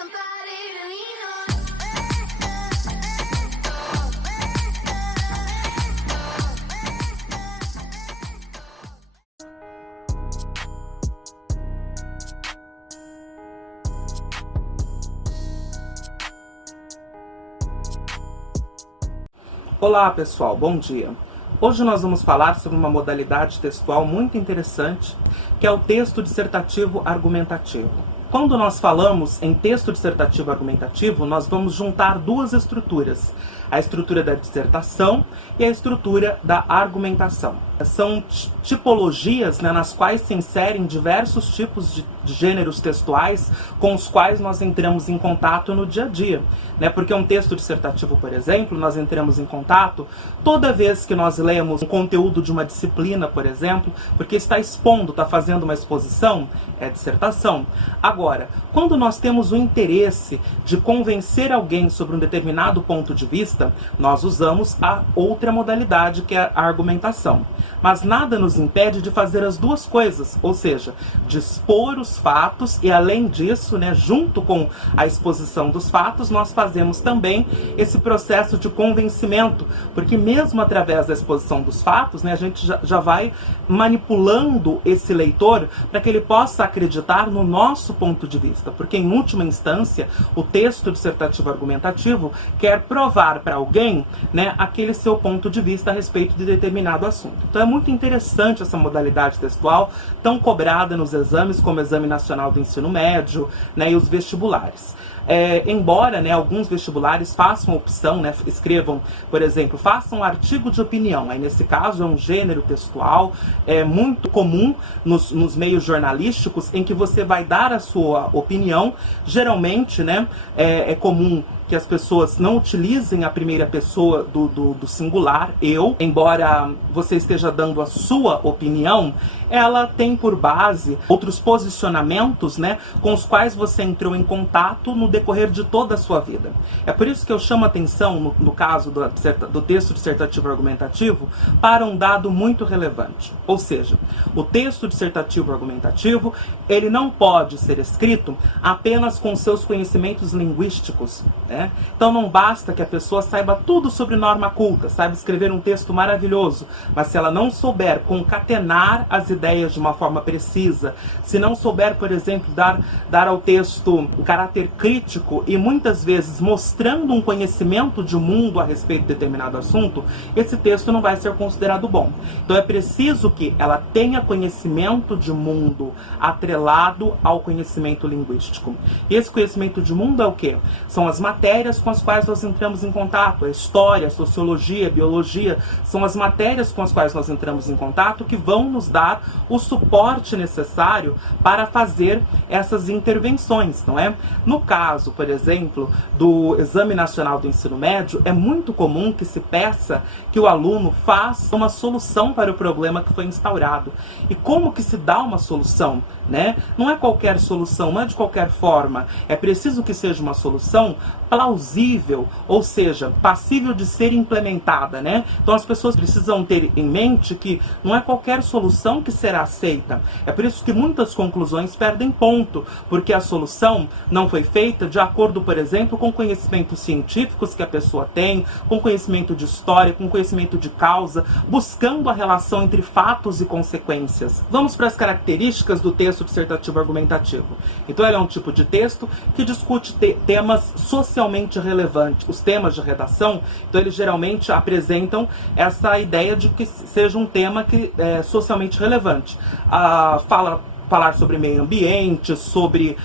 somebody to lean on. Olá pessoal, bom dia! Hoje nós vamos falar sobre uma modalidade textual muito interessante, que é o texto dissertativo argumentativo. Quando nós falamos em texto dissertativo argumentativo, nós vamos juntar duas estruturas, a estrutura da dissertação e a estrutura da argumentação. São tipologias, né, nas quais se inserem diversos tipos de gêneros textuais com os quais nós entramos em contato no dia a dia. Né? Porque um texto dissertativo, por exemplo, nós entramos em contato toda vez que nós lemos um conteúdo de uma disciplina, por exemplo, porque está expondo, está fazendo uma exposição, é dissertação. Agora, quando nós temos o interesse de convencer alguém sobre um determinado ponto de vista, nós usamos a outra modalidade, que é a argumentação. Mas nada nos impede de fazer as duas coisas, ou seja, de expor os fatos e, além disso, né, junto com a exposição dos fatos, nós fazemos também esse processo de convencimento, porque mesmo através da exposição dos fatos, né, a gente já vai manipulando esse leitor para que ele possa acreditar no nosso ponto de vista, porque em última instância o texto dissertativo argumentativo quer provar para alguém, né, aquele seu ponto de vista a respeito de determinado assunto. Então é muito interessante essa modalidade textual, tão cobrada nos exames como o Exame Nacional do Ensino Médio, né, e os vestibulares. Embora, né, alguns vestibulares façam opção, né, escrevam, por exemplo, façam um artigo de opinião. Aí, nesse caso, é um gênero textual muito comum nos meios jornalísticos, em que você vai dar a sua opinião. Geralmente, né, é comum que as pessoas não utilizem a primeira pessoa do singular, eu, embora você esteja dando a sua opinião, ela tem por base outros posicionamentos, né, com os quais você entrou em contato no decorrer de toda a sua vida. É por isso que eu chamo a atenção, no caso do texto dissertativo argumentativo, para um dado muito relevante. Ou seja, o texto dissertativo argumentativo, ele não pode ser escrito apenas com seus conhecimentos linguísticos, né? Então não basta que a pessoa saiba tudo sobre norma culta, saiba escrever um texto maravilhoso, mas se ela não souber concatenar as ideias de uma forma precisa, se não souber, por exemplo, dar ao texto um caráter crítico e muitas vezes mostrando um conhecimento de mundo a respeito de determinado assunto, esse texto não vai ser considerado bom. Então é preciso que ela tenha conhecimento de mundo atrelado ao conhecimento linguístico. E esse conhecimento de mundo é o quê? São as matérias com as quais nós entramos em contato, a história, a sociologia, a biologia, são as matérias com as quais nós entramos em contato que vão nos dar o suporte necessário para fazer essas intervenções, não é? No caso, por exemplo, do Exame Nacional do Ensino Médio, é muito comum que se peça que o aluno faça uma solução para o problema que foi instaurado. E como que se dá uma solução, né? Não é qualquer solução, não é de qualquer forma. É preciso que seja uma solução plausível, ou seja, passível de ser implementada, né? Então as pessoas precisam ter em mente que não é qualquer solução que será aceita. É por isso que muitas conclusões perdem ponto, porque a solução não foi feita de acordo, por exemplo, com conhecimentos científicos que a pessoa tem, com conhecimento de história, com conhecimento de causa, buscando a relação entre fatos e consequências. Vamos para as características do texto dissertativo argumentativo. Então ele é um tipo de texto que discute temas socialmente relevantes. Os temas de redação, então eles geralmente apresentam essa ideia de que seja um tema que é socialmente relevante. Falar sobre meio ambiente, sobre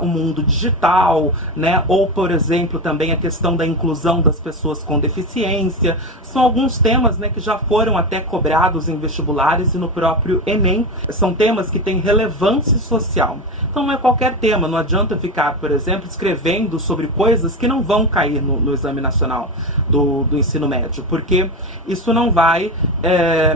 o mundo digital, né? Ou, por exemplo, também a questão da inclusão das pessoas com deficiência. São alguns temas, né, que já foram até cobrados em vestibulares e no próprio Enem. São temas que têm relevância social. Então não é qualquer tema, não adianta ficar, por exemplo, escrevendo sobre coisas que não vão cair no Exame Nacional do Ensino Médio, porque isso não vai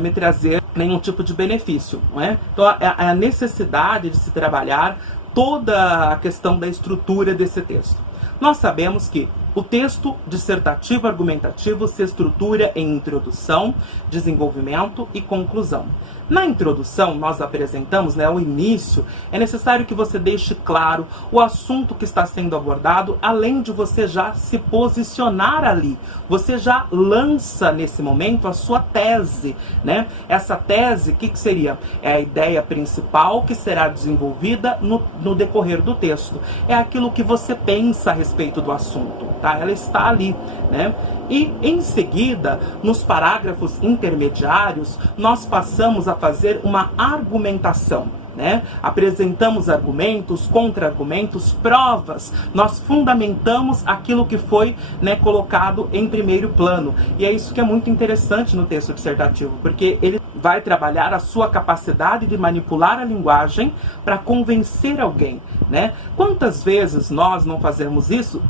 me trazer nenhum tipo de benefício, não é? Então a necessidade de se trabalhar toda a questão da estrutura desse texto. Nós sabemos que O texto dissertativo argumentativo se estrutura em introdução, desenvolvimento e conclusão. Na introdução, nós apresentamos, o início. É necessário que você deixe claro o assunto que está sendo abordado, além de você já se posicionar ali. Você já lança, nesse momento, a sua tese, né? Essa tese, o que seria? É a ideia principal que será desenvolvida no decorrer do texto. É aquilo que você pensa a respeito do assunto, tá? Ela está ali, né? E, em seguida, nos parágrafos intermediários, nós passamos a fazer uma argumentação, né? Apresentamos argumentos, contra-argumentos, provas. Nós fundamentamos aquilo que foi, colocado em primeiro plano. E é isso que é muito interessante no texto dissertativo, porque ele vai trabalhar a sua capacidade de manipular a linguagem para convencer alguém, né? Quantas vezes nós não fazemos isso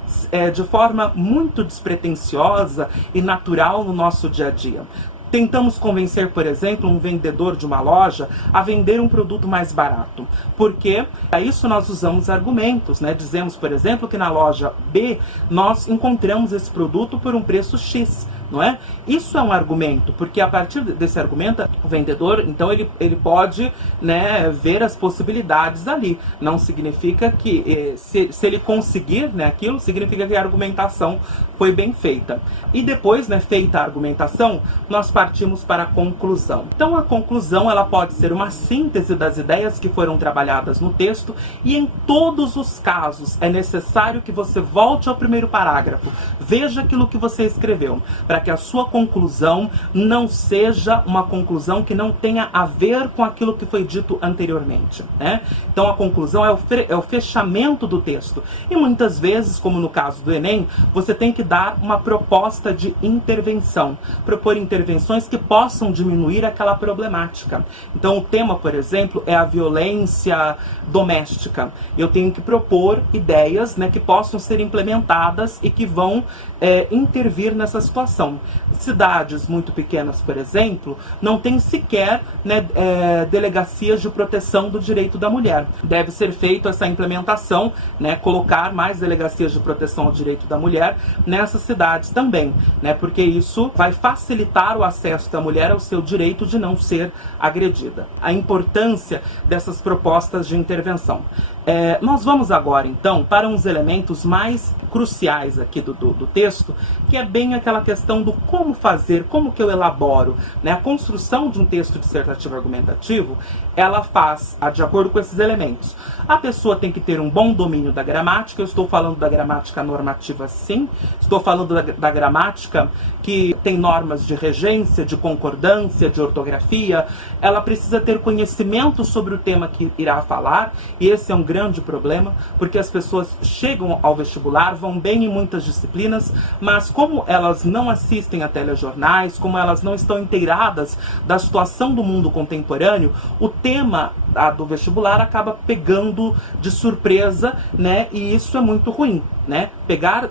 de forma muito despretensiosa e natural no nosso dia a dia? Tentamos convencer, por exemplo, um vendedor de uma loja a vender um produto mais barato. Porque para isso nós usamos argumentos, né? Dizemos, por exemplo, que na loja B nós encontramos esse produto por um preço X, não é? Isso é um argumento, porque a partir desse argumento, o vendedor, então ele pode, ver as possibilidades ali. Não significa que, se ele conseguir, aquilo, significa que a argumentação foi bem feita. E depois, feita a argumentação, nós partimos para a conclusão. Então a conclusão, ela pode ser uma síntese das ideias que foram trabalhadas no texto, e em todos os casos é necessário que você volte ao primeiro parágrafo, veja aquilo que você escreveu, para que a sua conclusão não seja uma conclusão que não tenha a ver com aquilo que foi dito anteriormente, né? Então a conclusão é o fechamento do texto. E muitas vezes, como no caso do Enem, você tem que dar uma proposta de intervenção, propor intervenções que possam diminuir aquela problemática. Então o tema, por exemplo, é a violência doméstica. Eu tenho que propor ideias, que possam ser implementadas e que vão intervir nessa situação. Cidades muito pequenas, por exemplo, não tem sequer delegacias de proteção do direito da mulher. Deve ser feita essa implementação, colocar mais delegacias de proteção ao direito da mulher nessas cidades também, porque isso vai facilitar o acesso da mulher ao seu direito de não ser agredida. A importância dessas propostas de intervenção. Nós vamos agora, então, para uns elementos mais cruciais aqui do texto, que é bem aquela questão do como fazer, como que eu elaboro, A construção de um texto dissertativo argumentativo, ela faz de acordo com esses elementos. A pessoa tem que ter um bom domínio da gramática. Eu estou falando da gramática normativa, sim. Estou falando da gramática que tem normas de regência, de concordância, de ortografia. Ela precisa ter conhecimento sobre o tema que irá falar, e esse é um grande problema, porque as pessoas chegam ao vestibular, vão bem em muitas disciplinas, mas como elas não assistem a telejornais, como elas não estão inteiradas da situação do mundo contemporâneo, o tema do vestibular acaba pegando de surpresa, e isso é muito ruim, Pegar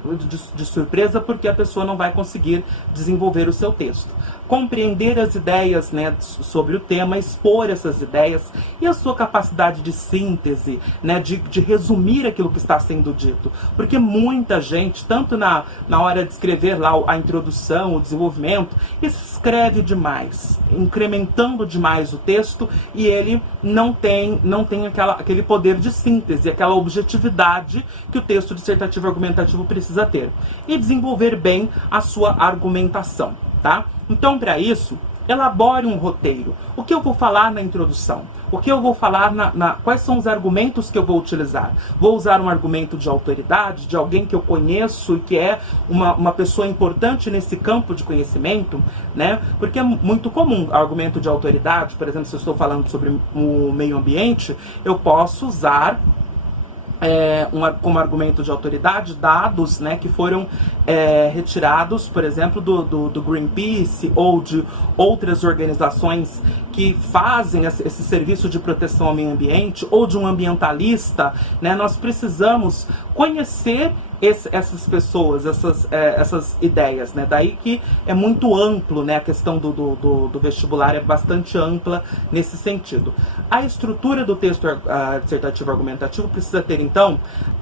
de surpresa, porque a pessoa não vai conseguir desenvolver o seu texto. Compreender as ideias, sobre o tema, expor essas ideias e a sua capacidade de síntese, de resumir aquilo que está sendo dito. Porque muita gente, tanto na hora de escrever lá a introdução, o desenvolvimento, escreve demais, incrementando demais o texto, e ele não tem aquele poder de síntese, aquela objetividade que o texto dissertativo argumentativo precisa ter. E desenvolver bem a sua argumentação, tá? Então, para isso, elabore um roteiro. O que eu vou falar na introdução? O que eu vou falar quais são os argumentos que eu vou utilizar? Vou usar um argumento de autoridade, de alguém que eu conheço e que é uma pessoa importante nesse campo de conhecimento, Porque é muito comum argumento de autoridade. Por exemplo, se eu estou falando sobre o meio ambiente, eu posso usar como argumento de autoridade dados, que foram retirados, por exemplo, do Greenpeace ou de outras organizações que fazem esse serviço de proteção ao meio ambiente, ou de um ambientalista, Nós precisamos conhecer essas pessoas, essas ideias, Daí que é muito amplo, A questão do vestibular é bastante ampla nesse sentido. A estrutura do texto dissertativo argumentativo precisa ter, então,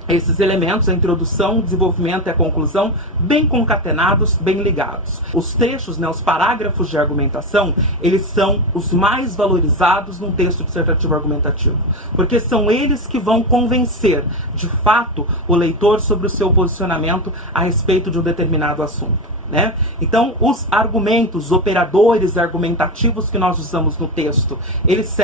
esses elementos, a introdução, o desenvolvimento e a conclusão, bem concatenados, bem ligados. Os trechos, né, os parágrafos de argumentação, eles são os mais valorizados num texto dissertativo argumentativo, porque são eles que vão convencer, de fato, o leitor sobre o seu posicionamento a respeito de um determinado assunto. Né? Então, os argumentos, os operadores argumentativos que nós usamos no texto, eles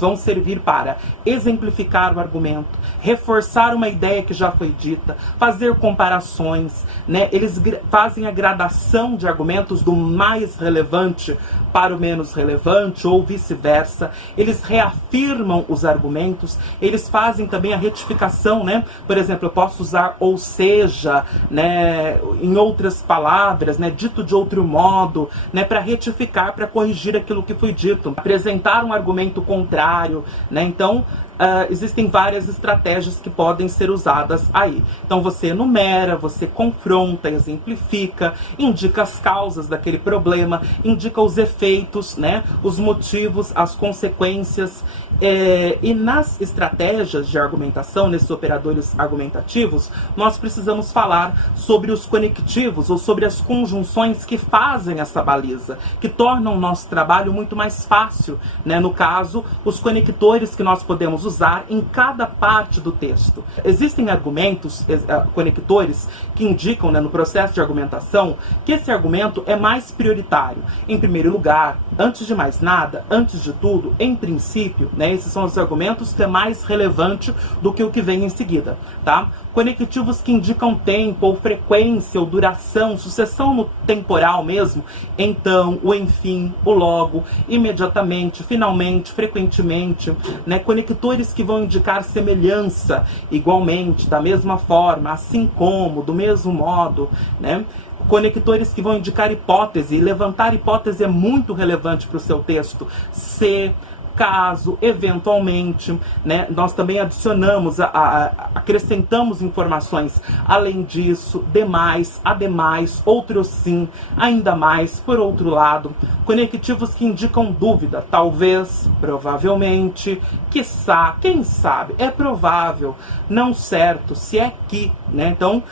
vão servir para exemplificar o argumento, reforçar uma ideia que já foi dita, fazer comparações, né? Eles fazem a gradação de argumentos do mais relevante para o menos relevante, ou vice-versa. Eles reafirmam os argumentos, eles fazem também a retificação, né? Por exemplo, eu posso usar ou seja, né, em outras palavras, né, dito de outro modo, né, para retificar, para corrigir aquilo que foi dito, apresentar um argumento contrário, né? Então, existem várias estratégias que podem ser usadas aí. Então você enumera, você confronta, exemplifica, indica as causas daquele problema, indica os efeitos, né, os motivos, as consequências. E nas estratégias de argumentação, nesses operadores argumentativos, nós precisamos falar sobre os conectivos, ou sobre as conjunções que fazem essa baliza, que tornam o nosso trabalho muito mais fácil, né? No caso, os conectores que nós podemos usar em cada parte do texto. Existem argumentos, conectores, que indicam, né, no processo de argumentação, que esse argumento é mais prioritário. Em primeiro lugar, antes de mais nada, antes de tudo, em princípio, né, esses são os argumentos que é mais relevante do que o que vem em seguida, tá? Conectivos que indicam tempo, ou frequência, ou duração, sucessão no temporal mesmo, então, o enfim, o logo, imediatamente, finalmente, frequentemente, né? Conectores que vão indicar semelhança, igualmente, da mesma forma, assim como, do mesmo modo, né? Conectores que vão indicar hipótese, e levantar hipótese é muito relevante para o seu texto. Se, caso, eventualmente, né? Nós também adicionamos, acrescentamos informações. Além disso, demais, ademais, outro sim, ainda mais, por outro lado. Conectivos que indicam dúvida, talvez, provavelmente, quiçá, quem sabe, é provável, não certo, se é que, né? Então,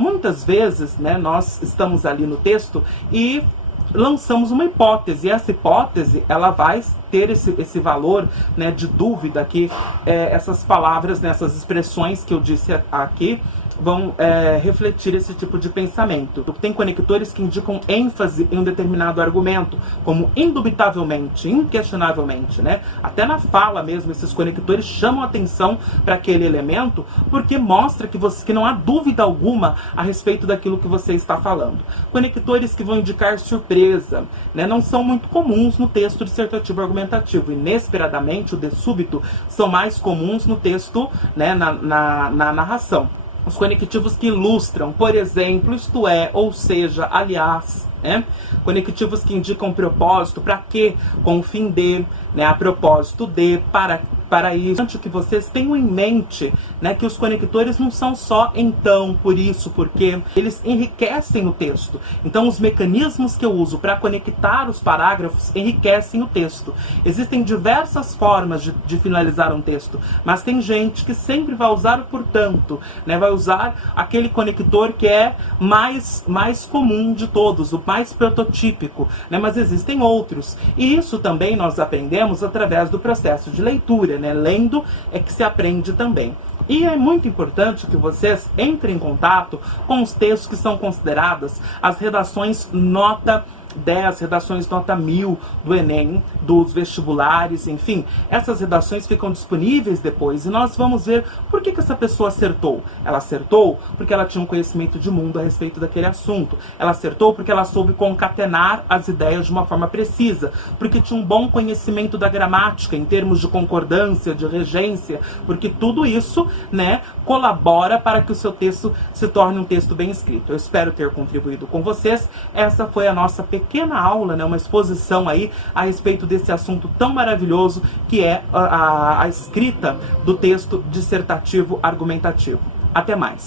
muitas vezes, né, nós estamos ali no texto e lançamos uma hipótese, e essa hipótese, ela vai ter esse valor, né, de dúvida, que essas palavras, né, essas expressões que eu disse aqui, vão refletir esse tipo de pensamento. Tem conectores que indicam ênfase em um determinado argumento, como indubitavelmente, inquestionavelmente, né? Até na fala mesmo, esses conectores chamam atenção para aquele elemento, porque mostra que não há dúvida alguma a respeito daquilo que você está falando. Conectores que vão indicar surpresa, né? Não são muito comuns no texto dissertativo argumentativo. Inesperadamente, o de súbito, são mais comuns no texto, né, na narração. Os conectivos que ilustram, por exemplo, isto é, ou seja, aliás, né? Conectivos que indicam propósito, para quê, com o fim de, né? A propósito de, para isso. Que vocês tenham em mente, né, que os conectores não são só então, por isso, porque eles enriquecem o texto. Então, os mecanismos que eu uso para conectar os parágrafos enriquecem o texto. Existem diversas formas de finalizar um texto, mas tem gente que sempre vai usar o portanto, né, vai usar aquele conector que é mais comum de todos, o mais prototípico, né, mas existem outros. E isso também nós aprendemos através do processo de leitura, né? Lendo é que se aprende também. E é muito importante que vocês entrem em contato com os textos que são consideradas as redações nota 10, redações nota 1000 do Enem, dos vestibulares, enfim. Essas redações ficam disponíveis depois e nós vamos ver por que essa pessoa acertou. Ela acertou porque ela tinha um conhecimento de mundo a respeito daquele assunto. Ela acertou porque ela soube concatenar as ideias de uma forma precisa, porque tinha um bom conhecimento da gramática em termos de concordância, de regência, porque tudo isso, né, colabora para que o seu texto se torne um texto bem escrito. Eu espero ter contribuído com vocês. Essa foi a nossa pequena aula, né, uma exposição aí a respeito desse assunto tão maravilhoso que é a escrita do texto dissertativo argumentativo. Até mais!